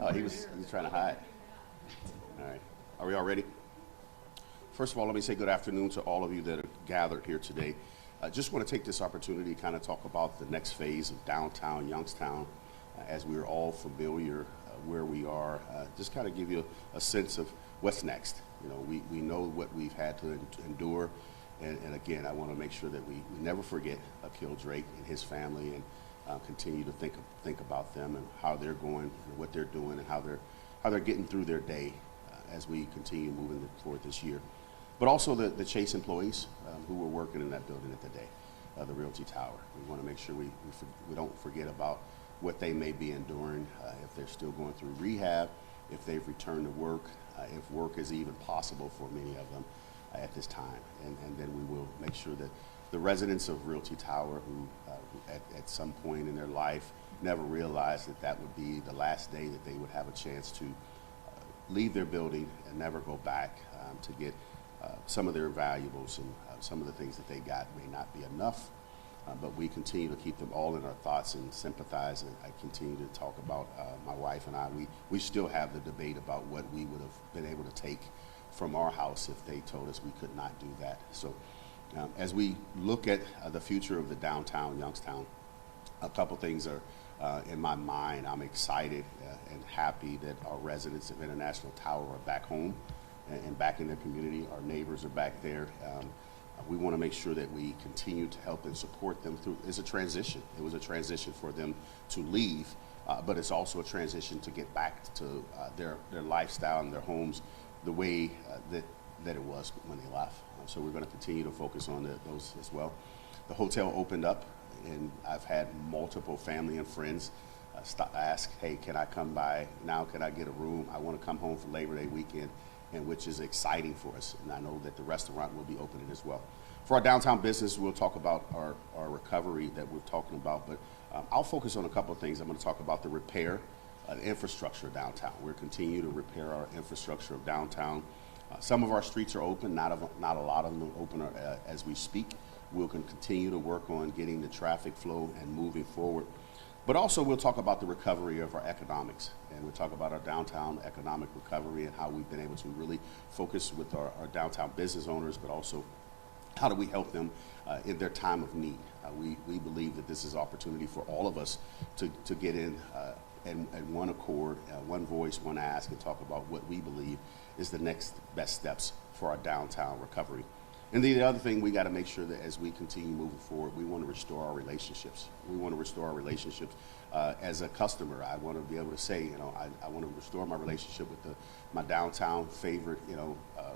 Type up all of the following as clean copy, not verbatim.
Oh, he was trying to hide. All right. Are we all ready? First of all, let me say good afternoon to all of you that are gathered here today. I just want to take this opportunity to kind of talk about the next phase of downtown Youngstown as we're all familiar where we are. Just kind of give you a sense of what's next. You know, we know what we've had to endure. And again, I want to make sure that we never forget Akil Drake and his family and continue to think about them and how they're going and what they're doing and how they're getting through their day as we continue moving forward this year. But also the Chase employees who were working in that building at the day, the Realty Tower. We want to make sure we don't forget about what they may be enduring, if they're still going through rehab, if they've returned to work, if work is even possible for many of them at this time. And then we will make sure that the residents of Realty Tower who at some point in their life never realized that would be the last day that they would have a chance to leave their building and never go back to get some of their valuables, and some of the things that they got may not be enough, but we continue to keep them all in our thoughts and sympathize. And I continue to talk about my wife and I. We still have the debate about what we would have been able to take from our house if they told us we could not do that. So as we look at the future of the downtown Youngstown, a couple things are in my mind. I'm excited and happy that our residents of International Tower are back home and back in their community. Our neighbors are back there. We want to make sure that we continue to help and support them through. It's a transition. It was a transition for them to leave, but it's also a transition to get back to their lifestyle and their homes the way that it was when they left. So we're going to continue to focus on those as well. The hotel opened up, and I've had multiple family and friends ask, hey, can I come by now? Can I get a room? I want to come home for Labor Day weekend, and which is exciting for us. And I know that the restaurant will be opening as well. For our downtown business, we'll talk about our recovery that we're talking about, but I'll focus on a couple of things. I'm going to talk about the repair, the infrastructure of downtown. We're continuing to repair our infrastructure of downtown. Some of our streets are open, not a lot of them are open as we speak. We'll continue to work on getting the traffic flow and moving forward. But also we'll talk about the recovery of our economics, and we'll talk about our downtown economic recovery and how we've been able to really focus with our downtown business owners, but also how do we help them in their time of need. We believe that this is an opportunity for all of us to get in and one accord, one voice, one ask, and talk about what we believe is the next best steps for our downtown recovery. And the other thing, we got to make sure that as we continue moving forward, we want to restore our relationships. We want to restore our relationships as a customer. I want to be able to say, I want to restore my relationship with my downtown favorite,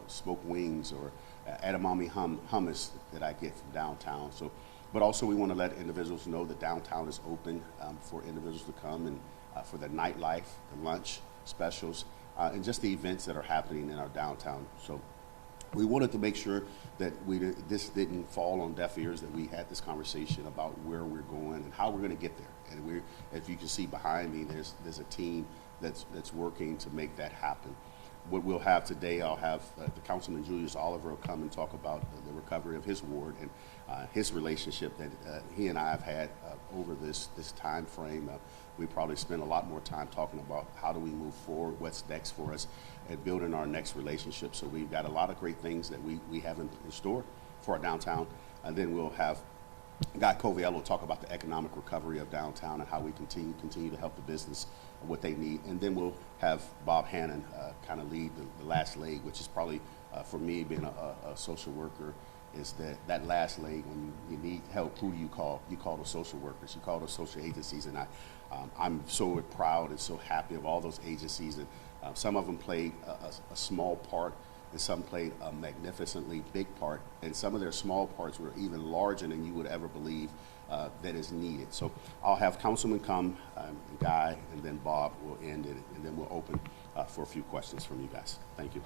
smoked wings or edamame hummus that I get from downtown. So, but also we want to let individuals know that downtown is open for individuals to come and for the nightlife, the lunch specials, and just the events that are happening in our downtown. So we wanted to make sure that this didn't fall on deaf ears, that we had this conversation about where we're going and how we're going to get there. And as you can see behind me, there's a team that's working to make that happen. What we'll have today, I'll have the Councilman Julius Oliver will come and talk about the recovery of his ward and his relationship that he and I have had over this time frame. We probably spend a lot more time talking about how do we move forward, what's next for us, and building our next relationship. So we've got a lot of great things that we have in store for our downtown. And then we'll have Guy Coviello talk about the economic recovery of downtown and how we continue to help the business what they need. And then we'll have Bob Hannon kind of lead the last leg, which is probably, for me, being a social worker, is that last leg when you need help. Who do you call? You call the social workers, you call the social agencies. And I'm so proud and so happy of all those agencies. And some of them played a small part, and some played a magnificently big part. And some of their small parts were even larger than you would ever believe that is needed. So I'll have Councilman come, Guy, and then Bob will end it, and then we'll open for a few questions from you guys. Thank you.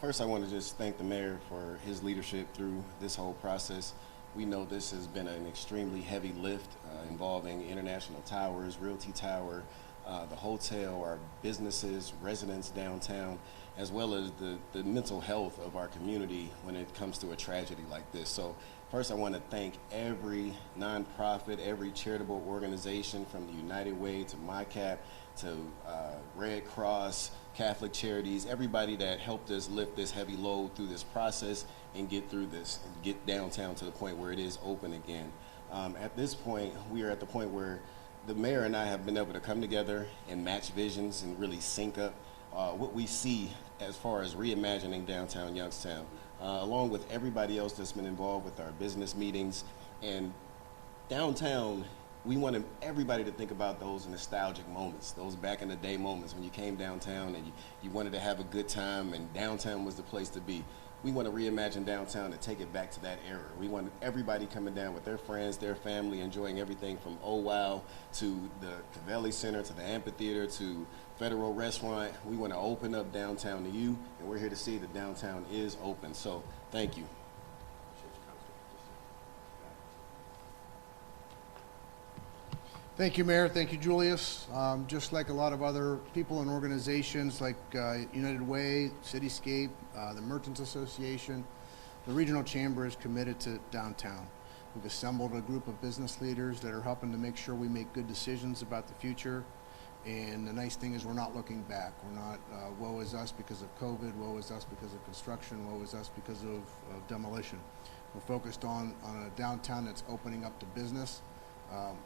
First, I want to just thank the mayor for his leadership through this whole process. We know this has been an extremely heavy lift involving International Towers, Realty Tower, the hotel, our businesses, residents downtown, as well as the mental health of our community when it comes to a tragedy like this. So First, I want to thank every nonprofit, every charitable organization, from the United Way to MyCap to Red Cross, Catholic Charities, everybody that helped us lift this heavy load through this process and get through this and get downtown to the point where it is open again. At this point, we are at the point where the mayor and I have been able to come together and match visions and really sync up what we see as far as reimagining downtown Youngstown, along with everybody else that's been involved with our business meetings. And downtown, we wanted everybody to think about those nostalgic moments, those back in the day moments when you came downtown and you wanted to have a good time and downtown was the place to be. We want to reimagine downtown and take it back to that era. We want everybody coming down with their friends, their family, enjoying everything from Oh Wow to the Cavelli Center to the amphitheater to Federal Restaurant. We want to open up downtown to you, and we're here to see that downtown is open. So thank you. Thank you, Mayor. Thank you, Julius. Just like a lot of other people and organizations like United Way, Cityscape, the Merchants Association, the Regional Chamber is committed to downtown. We've assembled a group of business leaders that are helping to make sure we make good decisions about the future. And the nice thing is we're not looking back. We're not woe is us because of COVID, woe is us because of construction, woe is us because of demolition. We're focused on a downtown that's opening up to business.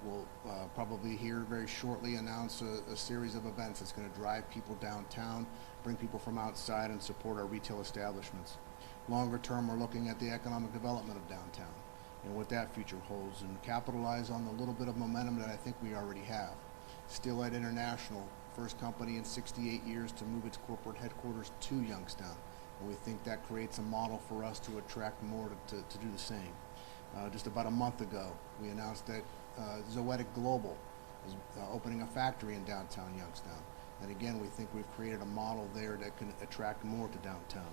We'll probably here very shortly announce a series of events that's going to drive people downtown, bring people from outside, and support our retail establishments. Longer term, we're looking at the economic development of downtown and what that future holds, and capitalize on the little bit of momentum that I think we already have. Steelite International, first company in 68 years to move its corporate headquarters to Youngstown, and we think that creates a model for us to attract more to do the same. Just about a month ago, we announced that Zoetic Global is opening a factory in downtown Youngstown. And again, we think we've created a model there that can attract more to downtown.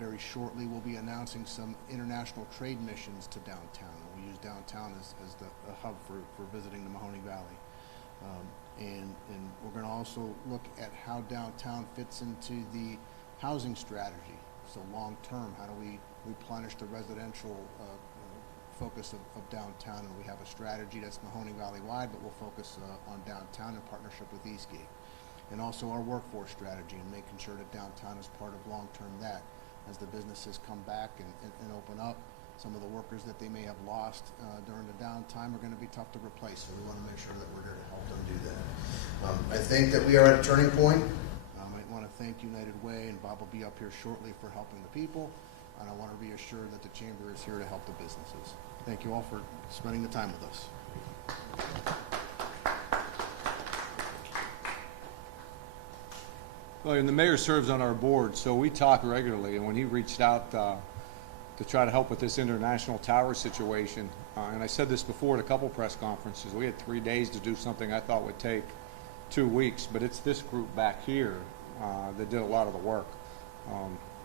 Very shortly, we'll be announcing some international trade missions to downtown. We'll use downtown as the hub for visiting the Mahoning Valley. And we're going to also look at how downtown fits into the housing strategy. So long term, how do we replenish the residential focus of downtown? And we have a strategy that's Mahoning Valley wide, but we'll focus on downtown in partnership with Eastgate. And also our workforce strategy and making sure that downtown is part of long-term that. As the businesses come back and open up, some of the workers that they may have lost during the downtime are going to be tough to replace. So we want to make sure that we're here to help them do that. I think that we are at a turning point. I want to thank United Way, and Bob will be up here shortly for helping the people. And I want to reassure that the Chamber is here to help the businesses. Thank you all for spending the time with us. Well, and the mayor serves on our board, so we talk regularly. And when he reached out to try to help with this international tower situation, and I said this before at a couple press conferences, we had 3 days to do something I thought would take 2 weeks, but it's this group back here that did a lot of the work.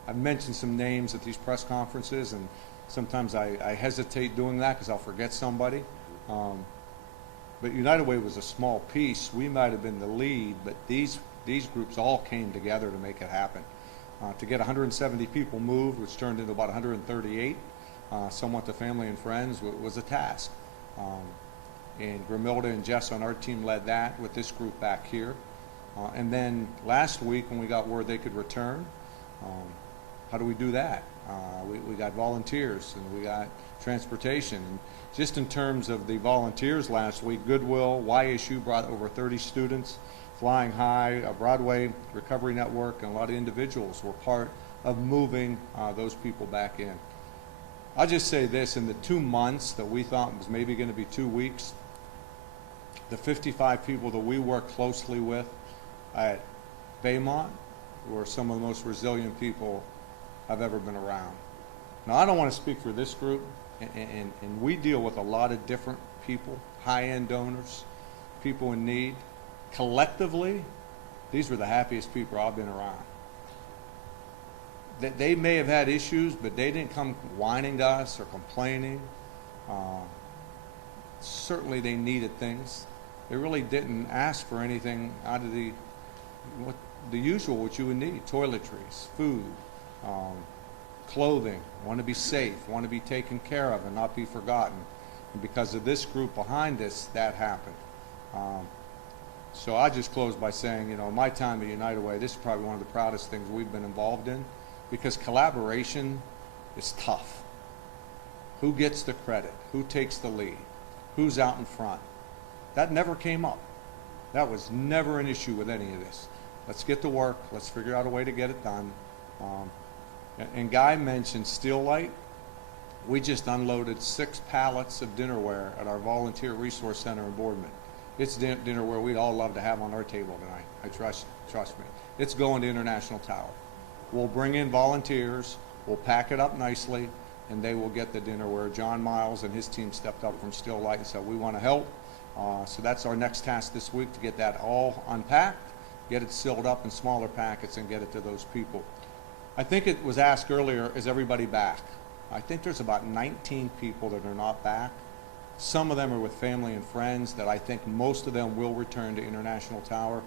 I've mentioned some names at these press conferences, and sometimes I hesitate doing that because I'll forget somebody. But United Way was a small piece. We might have been the lead, but these groups all came together to make it happen. To get 170 people moved, which turned into about 138, somewhat to family and friends, was a task. And Grimilda and Jess on our team led that with this group back here. And then last week when we got word they could return, how do we do that? We got volunteers and we got transportation. And just in terms of the volunteers last week, Goodwill, YSU brought over 30 students, Flying High, a Broadway Recovery Network, and a lot of individuals were part of moving those people back in. I'll just say this, in the 2 months that we thought was maybe going to be 2 weeks, the 55 people that we work closely with at Baymont were some of the most resilient people I've ever been around. Now, I don't want to speak for this group, and we deal with a lot of different people, high-end donors, people in need. Collectively, these were the happiest people I've been around. They may have had issues, but they didn't come whining to us or complaining. Certainly they needed things. They really didn't ask for anything out of the usual, what you would need: toiletries, food, clothing, want to be safe, want to be taken care of and not be forgotten. And because of this group behind us, that happened. So I just close by saying, you know, my time at United Way, this is probably one of the proudest things we've been involved in, because collaboration is tough. Who gets the credit? Who takes the lead? Who's out in front? That never came up. That was never an issue with any of this. Let's get to work. Let's figure out a way to get it done. And Guy mentioned Steel Light. We just unloaded 6 pallets of dinnerware at our Volunteer Resource Center in Boardman. It's dinnerware we'd all love to have on our table tonight. I trust me. It's going to International Tower. We'll bring in volunteers. We'll pack it up nicely, and they will get the dinnerware. John Miles and his team stepped up from Steel Light and said, we want to help. So that's our next task this week, to get that all unpacked, get it sealed up in smaller packets, and get it to those people. I think it was asked earlier, is everybody back? I think there's about 19 people that are not back. Some of them are with family and friends that I think most of them will return to International Tower.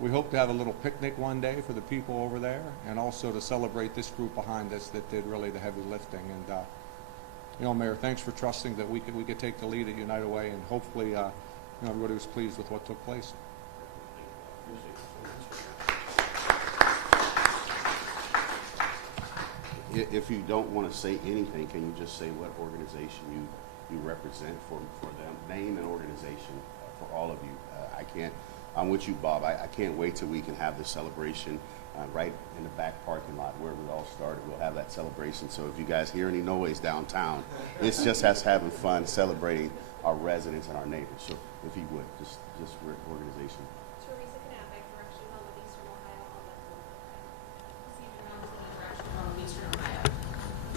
We hope to have a little picnic one day for the people over there, and also to celebrate this group behind us that did really the heavy lifting. And you know, Mayor, thanks for trusting that we could take the lead at United Way, and hopefully you know, everybody was pleased with what took place. If you don't want to say anything, can you just say what organization you represent for them? Name and organization for all of you. I'm with you, Bob. I can't wait till we can have this celebration right in the back parking lot where we all started. We'll have that celebration. So if you guys hear any noise downtown, it's just us having fun celebrating our residents and our neighbors. So if you would, just organization.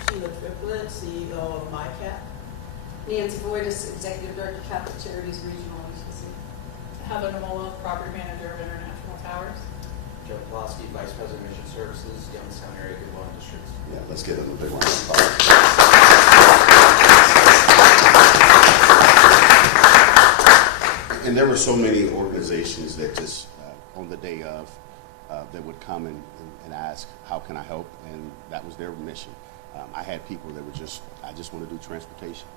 Sheila Triplett, CEO of MyCap. Nancy Voitis, Executive Director, Catholic Charities Regional Agency. Heather Namola, Property Manager of International Towers. Joe Pulaski, Vice President of Mission Services, Youngstown Area Goodwill Districts. Yeah, let's give them a big round of applause. And there were so many organizations that just on the day of that would come and ask, how can I help? And that was their mission. I had people that were I just want to do transportation.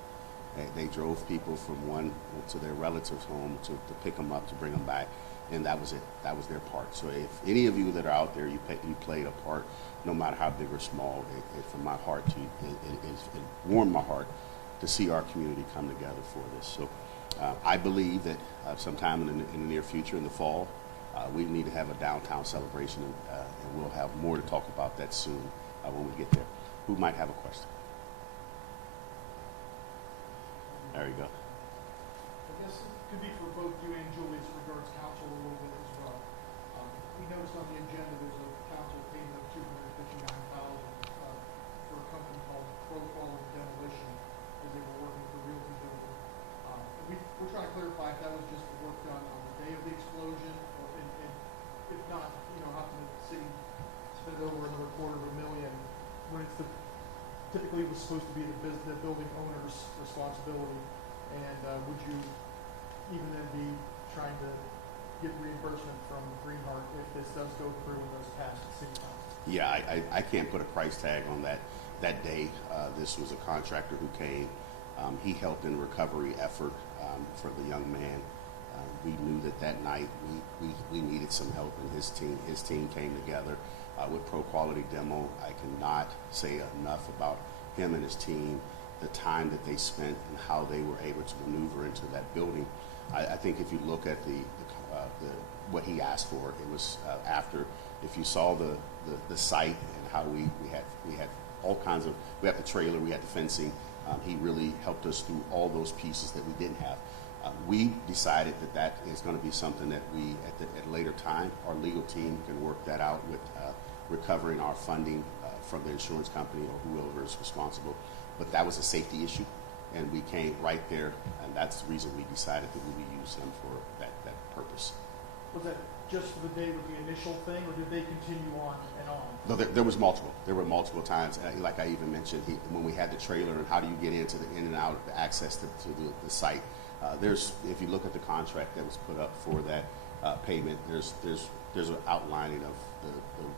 They drove people from one to their relative's home to pick them up, to bring them back, and that was it. That was their part. So if any of you that are out there, you played a part, no matter how big or small, from my heart it warmed my heart to see our community come together for this. So I believe that sometime in the near future, in the fall, we need to have a downtown celebration, and we'll have more to talk about that soon when we get there. Who might have a question? There you go. I guess it could be for both you and Julie as regards council a little bit as well. We noticed on the agenda there's a council payment of $259,000 for a company called Demolition, as they were working for Realty Building. We're trying to clarify if that was just the work done on the day of the explosion, and if not, you know, how can the city spend over another $250,000 when it's typically it was supposed to be the building owner's responsibility, and would you even then be trying to get reimbursement from Greenheart if this does go through and goes past the city council? Yeah, I can't put a price tag on that day. This was a contractor who came. He helped in the recovery effort for the young man. We knew that night we needed some help, and his team came together with Pro Quality Demo. I cannot say enough about him and his team, the time that they spent and how they were able to maneuver into that building. I think if you look at what he asked for, it was after, if you saw the site and how we had all kinds of, we had the trailer, we had the fencing. He really helped us through all those pieces that we didn't have. We decided that is going to be something that we, at a later time, our legal team can work that out with recovering our funding from the insurance company or whoever is responsible. But that was a safety issue, and we came right there, and that's the reason we decided that we would use him for that purpose. Was that just for the day with the initial thing, or did they continue on and on? No, there was multiple. There were multiple times. Like I even mentioned, when we had the trailer and how do you get in and out, the access to the site. If you look at the contract that was put up for that payment, there's an outlining of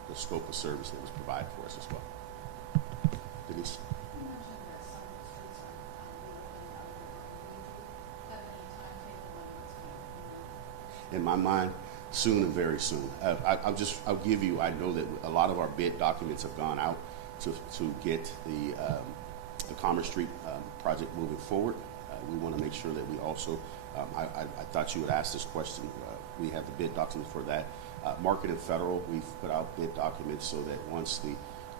the scope of service that was provided for us as well. Denise? You mentioned that some of the streets are legally underground. Do you have any timetable when it's going to be? In my mind, soon and very soon. I'll give you, I know that a lot of our bid documents have gone out to get the Commerce Street project moving forward. We want to make sure that we also, I thought you would ask this question. We have the bid documents for that. Market and Federal, we've put out bid documents so that once the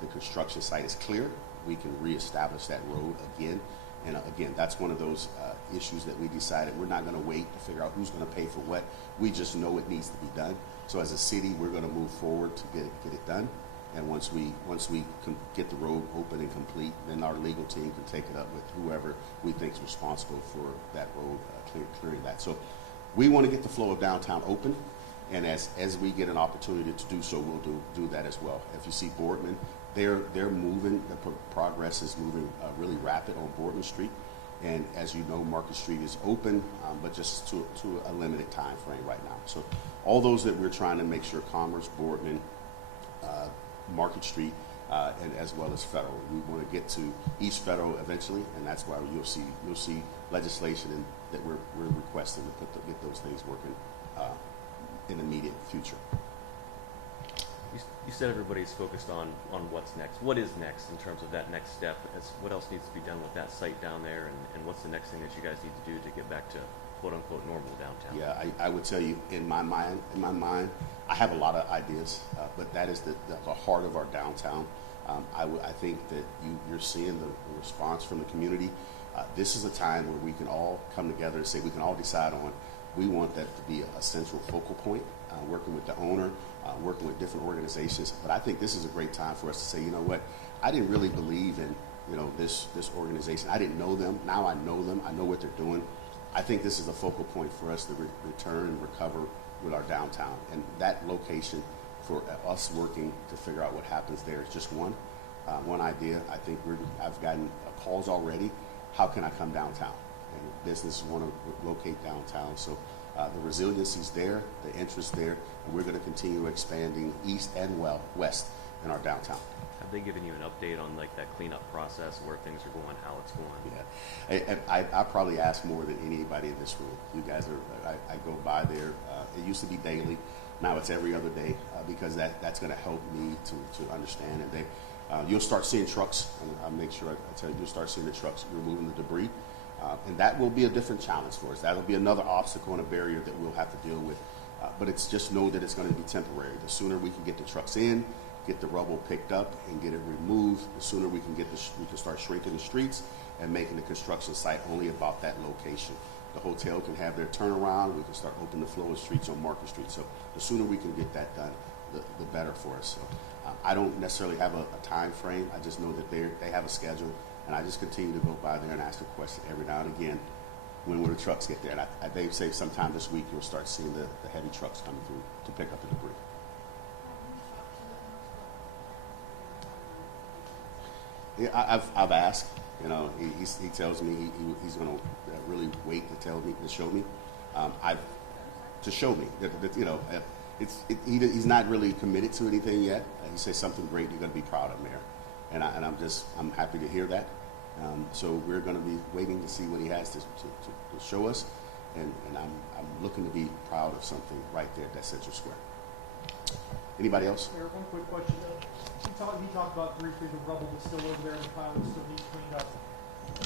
construction site is clear, we can reestablish that road again. And again, that's one of those issues that we decided we're not going to wait to figure out who's going to pay for what. We just know it needs to be done. So as a city, we're going to move forward to get it done. And once we can get the road open and complete, then our legal team can take it up with whoever we think is responsible for that road, clearing that. So we want to get the flow of downtown open. And as we get an opportunity to do so, we'll do that as well. If you see Boardman, they're moving. The progress is moving really rapid on Boardman Street, and as you know, Market Street is open, but just to a limited time frame right now. So all those that we're trying to make sure, Commerce, Boardman, Market Street, and as well as Federal. We want to get to East Federal eventually, and that's why you'll see legislation that we're requesting to get those things working in the immediate future. You said everybody's focused on what's next. What is next in terms of that next step? What else needs to be done with that site down there, and what's the next thing that you guys need to do to get back to quote unquote normal downtown? Yeah, I would tell you in my mind, I have a lot of ideas, but that is the heart of our downtown. I think that you're seeing the response from the community. This is a time where we can all come together and say we can all decide on. We want that to be a central focal point, working with the owner, working with different organizations. But I think this is a great time for us to say, you know what, I didn't really believe in, this organization. I didn't know them. Now I know them. I know what they're doing. I think this is a focal point for us to return and recover with our downtown. And that location for us working to figure out what happens there is just one idea. I think I've gotten calls already. How can I come downtown? And businesses want to locate downtown. So the resiliency's there, the interest there, and we're going to continue expanding east and west in our downtown. Have they given you an update on like that cleanup process, where things are going, how it's going? Yeah, I probably ask more than anybody in this room. You guys I go by there. It used to be daily. Now it's every other day because that's going to help me to understand. And you'll start seeing trucks, and I'll make sure I tell you, you'll start seeing the trucks removing the debris. And that will be a different challenge for us. That'll be another obstacle and a barrier that we'll have to deal with. But it's just know that it's going to be temporary. The sooner we can get the trucks in, get the rubble picked up, and get it removed, the sooner we can start shrinking the streets and making the construction site only about that location. The hotel can have their turnaround. We can start opening the flow of streets on Market Street. So the sooner we can get that done, the better for us. So I don't necessarily have a time frame. I just know that they have a schedule. And I just continue to go by there and ask a question every now and again, when will the trucks get there? And they say sometime this week you'll start seeing the heavy trucks coming through to pick up the debris. Yeah, I've asked. He tells me he's going to really wait to show me. To show me that he's not really committed to anything yet. He says something great you're going to be proud of, Mayor. And I'm happy to hear that. So we're going to be waiting to see what he has to show us, and I'm looking to be proud of something right there at that Central Square. Anybody else? Mayor, one quick question. He talked about briefly the rubble that's still over there and the pile that still needs cleaned up.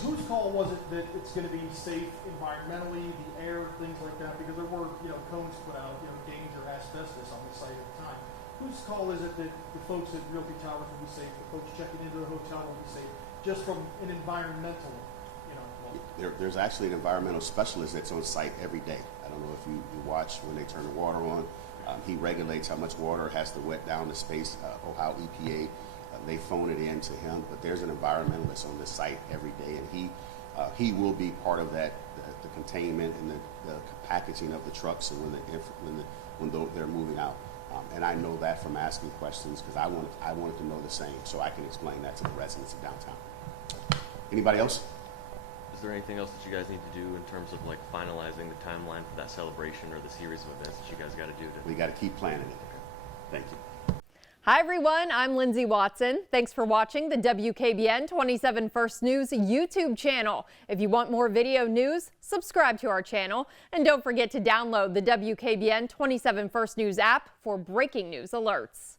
Whose call was it that it's going to be safe environmentally, the air, things like that? Because there were cones put out, danger asbestos on the site at the time. Whose call is it that the folks at Realty Towers will be safe, the folks checking into the hotel will be safe, just from an environmental, There's actually an environmental specialist that's on site every day. I don't know if you watch when they turn the water on. He regulates how much water has to wet down the space. Ohio EPA, they phone it in to him. But there's an environmentalist on the site every day, and he will be part of that, the containment and the packaging of the trucks and when they're moving out. And I know that from asking questions because I wanted to know the same, so I can explain that to the residents of downtown. Anybody else? Is there anything else that you guys need to do in terms of like finalizing the timeline for that celebration or the series of events that you guys got to do? We got to keep planning it. Thank you. Hi everyone, I'm Lindsay Watson. Thanks for watching the WKBN 27 First News YouTube channel. If you want more video news, subscribe to our channel. And don't forget to download the WKBN 27 First News app for breaking news alerts.